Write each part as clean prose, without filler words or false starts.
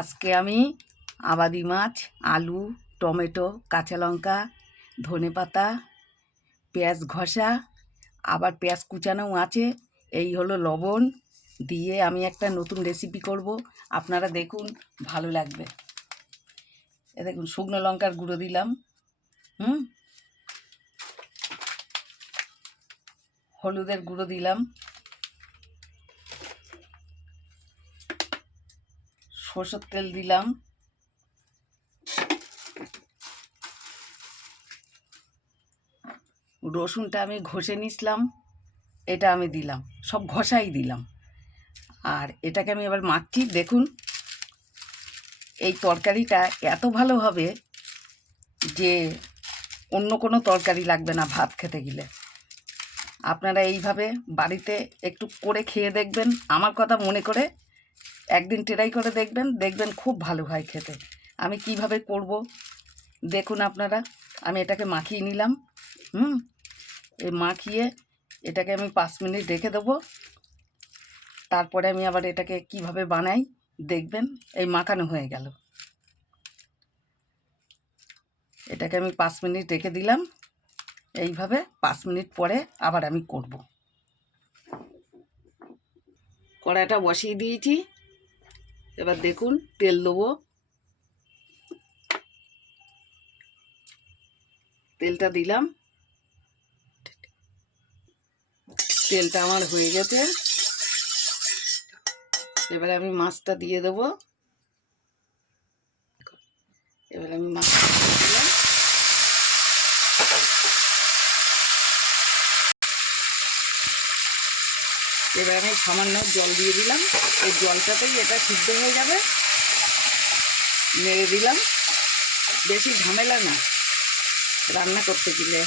আজকে আমি আবাদি মাছ, আলু, টমেটো, কাঁচা লঙ্কা, ধনেপাতা, পেঁয়াজ ঘষা, আবার পেঁয়াজ কুচানোও আছে, এই হলো লবণ দিয়ে আমি একটা নতুন রেসিপি করব। আপনারা দেখুন, ভালো লাগবে। এ দেখুন, শুকনো লঙ্কার গুঁড়ো দিলাম, হলুদের গুঁড়ো দিলাম, সরষের তেল দিলাম, রসুনটা আমি ঘষে নিয়েছিলাম, এটা আমি দিলাম, সব ঘষাই দিলাম। আর এটাকে আমি এবার মাখছি। দেখুন, এই তরকারিটা এত ভালো হবে যে অন্য কোনো তরকারি লাগবে না ভাত খেতে গেলে। আপনারা এইভাবে বাড়িতে একটু করে খেয়ে দেখবেন, আমার কথা মনে করে একদিন ট্রাই করে দেখবেন, দেখবেন খুব ভালো হয় খেতে। আমি কিভাবে করব দেখুন আপনারা। আমি এটাকে মাখিয়ে নিলাম, এই মাখিয়ে এটাকে আমি 5 মিনিট রেখে দেবো। তারপরে আমি আবার এটাকে কিভাবে বানাই দেখবেন। এই মাখানো হয়ে গেল, এটাকে আমি 5 মিনিট রেখে দিলাম। এইভাবে 5 মিনিট পরে আবার আমি করব। কড়াইটা বসিয়ে দিয়েছি, এবার দেখুন তেল দেবো। তেলটা দিলাম, তেলটা আমার হয়ে গেছে। এবারে আমি মাছটা দিয়ে দেবো। এবারে আমি মাছটা দিয়ে দিলাম। এবার আমি সামান্য জল দিয়ে দিলাম, এই জলটাতেই এটা সিদ্ধ হয়ে যাবে। নেড়ে দিলাম। বেশি ঝামেলা না রান্না করতে গেলে,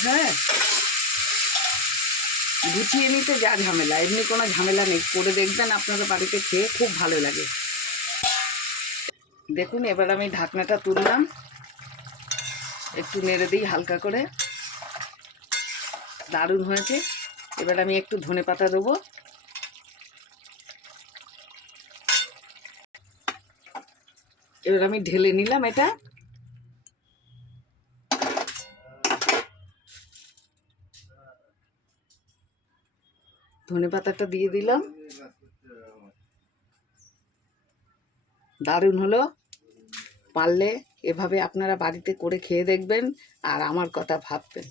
গুছিয়ে নিতে যা ঝামেলা, এমনি কোনো ঝামেলা নেই। করে দেখবেন, আপনারা বাড়িতে খেয়ে খুব ভালো লাগে। দেখুন, এবার আমি ঢাকনাটা তুললাম, একটু নেড়ে দিই হালকা করে। দারুণ হয়েছে। এবার আমি একটু ধনেপাতা দেবো। এবার আমি ঢেলে নিলাম এটা। ধনেপাতাটা দিয়ে দিলাম। দারুণ হলো। পারলে এভাবে আপনারা বাড়িতে করে খেয়ে দেখবেন আর আমার কথা ভাববেন।